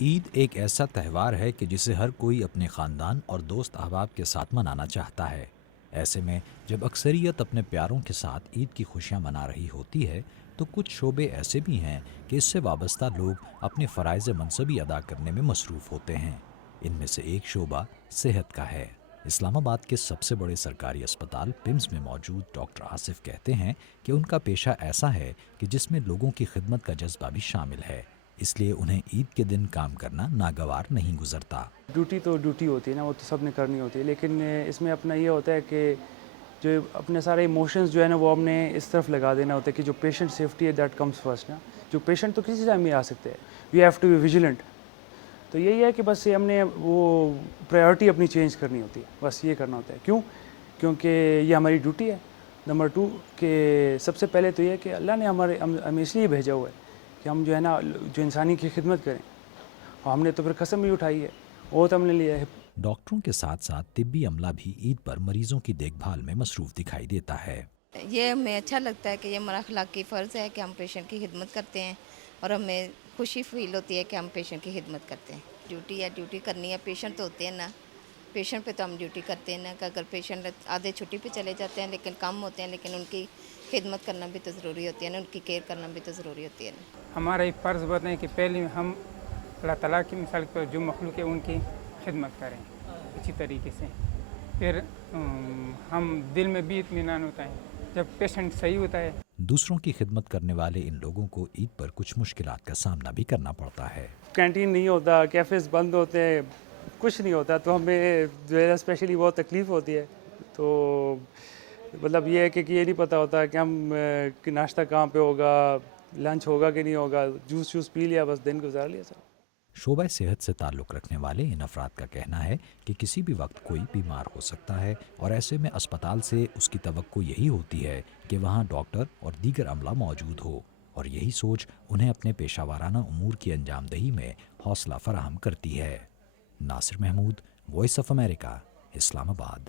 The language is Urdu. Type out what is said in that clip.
عید ایک ایسا تہوار ہے کہ جسے ہر کوئی اپنے خاندان اور دوست احباب کے ساتھ منانا چاہتا ہے۔ ایسے میں جب اکثریت اپنے پیاروں کے ساتھ عید کی خوشیاں منا رہی ہوتی ہے تو کچھ شعبے ایسے بھی ہیں کہ اس سے وابستہ لوگ اپنے فرائض منصبی ادا کرنے میں مصروف ہوتے ہیں۔ ان میں سے ایک شعبہ صحت کا ہے۔ اسلام آباد کے سب سے بڑے سرکاری اسپتال پمز میں موجود ڈاکٹر آصف کہتے ہیں کہ ان کا پیشہ ایسا ہے کہ جس میں لوگوں کی خدمت کا جذبہ بھی شامل ہے، اس لیے انہیں عید کے دن کام کرنا ناگوار نہیں گزرتا۔ ڈیوٹی تو ڈیوٹی ہوتی ہے نا، وہ تو سب نے کرنی ہوتی ہے، لیکن اس میں اپنا یہ ہوتا ہے کہ جو اپنے سارے ایموشنز جو ہے نا وہ ہم نے اس طرف لگا دینا ہوتا ہے کہ جو پیشنٹ سیفٹی ہے دیٹ کمز فرسٹ نا۔ جو پیشنٹ تو کسی ٹائم بھی آ سکتے ہیں، we have to be vigilant. تو یہی ہے کہ بس ہم نے وہ پرائیورٹی اپنی چینج کرنی ہوتی ہے، بس یہ کرنا ہوتا ہے۔ کیوں؟ کیونکہ یہ ہماری ڈیوٹی ہے۔ نمبر 2 کہ سب سے پہلے تو یہ کہ اللہ نے ہمیں اس لیے بھیجا ہوا ہے کہ ہم جو ہے نا جو انسانی کی خدمت کریں، اور ہم نے تو پھر قسم بھی اٹھائی ہے، وہ تو ہم نے لیا ہے۔ ڈاکٹروں کے ساتھ ساتھ طبی عملہ بھی عید پر مریضوں کی دیکھ بھال میں مصروف دکھائی دیتا ہے۔ یہ ہمیں اچھا لگتا ہے کہ یہ ہمارا اخلاقی فرض ہے کہ ہم پیشنٹ کی خدمت کرتے ہیں، اور ہمیں خوشی فیل ہوتی ہے کہ ہم پیشنٹ کی خدمت کرتے ہیں۔ ڈیوٹی ہے، ڈیوٹی کرنی ہے، پیشنٹ تو ہوتے ہیں نا، پیشنٹ پہ تو ہم ڈیوٹی کرتے ہیں نا، کہ اگر پیشنٹ آدھے چھٹی پہ چلے جاتے ہیں لیکن کم ہوتے ہیں، لیکن ان کی خدمت کرنا بھی تو ضروری ہوتی ہے نا، ان کی کیئر کرنا بھی تو ضروری ہوتی ہے نا۔ ہمارا ایک فرض بنتا ہے کہ پہلے ہم اللہ تعالیٰ کی مثال پر جو مخلوق ہے ان کی خدمت کریں اچھی طریقے سے، پھر ہم دل میں بھی اطمینان ہوتا ہے جب پیشنٹ صحیح ہوتا ہے۔ دوسروں کی خدمت کرنے والے ان لوگوں کو عید پر کچھ مشکلات کا سامنا بھی کرنا پڑتا ہے۔ کینٹین نہیں ہوتا، کیفیز بند ہوتے ہیں، کچھ نہیں ہوتا، تو ہمیں جو ہے اسپیشلی بہت تکلیف ہوتی ہے۔ تو مطلب یہ ہے کہ یہ نہیں پتہ ہوتا کہ ہم کہ ناشتہ کہاں پہ ہوگا، لنچ ہوگا کہ نہیں ہوگا، جوس پی لیا، بس دن گزار لیا سر۔ شعبہ صحت سے تعلق رکھنے والے ان افراد کا کہنا ہے کہ کسی بھی وقت کوئی بیمار ہو سکتا ہے، اور ایسے میں اسپتال سے اس کی توقع یہی ہوتی ہے کہ وہاں ڈاکٹر اور دیگر عملہ موجود ہو، اور یہی سوچ انہیں اپنے پیشہ وارانہ امور کی انجام دہی میں حوصلہ فراہم کرتی ہے۔ ناصر محمود، وائس آف امریکہ، اسلام آباد۔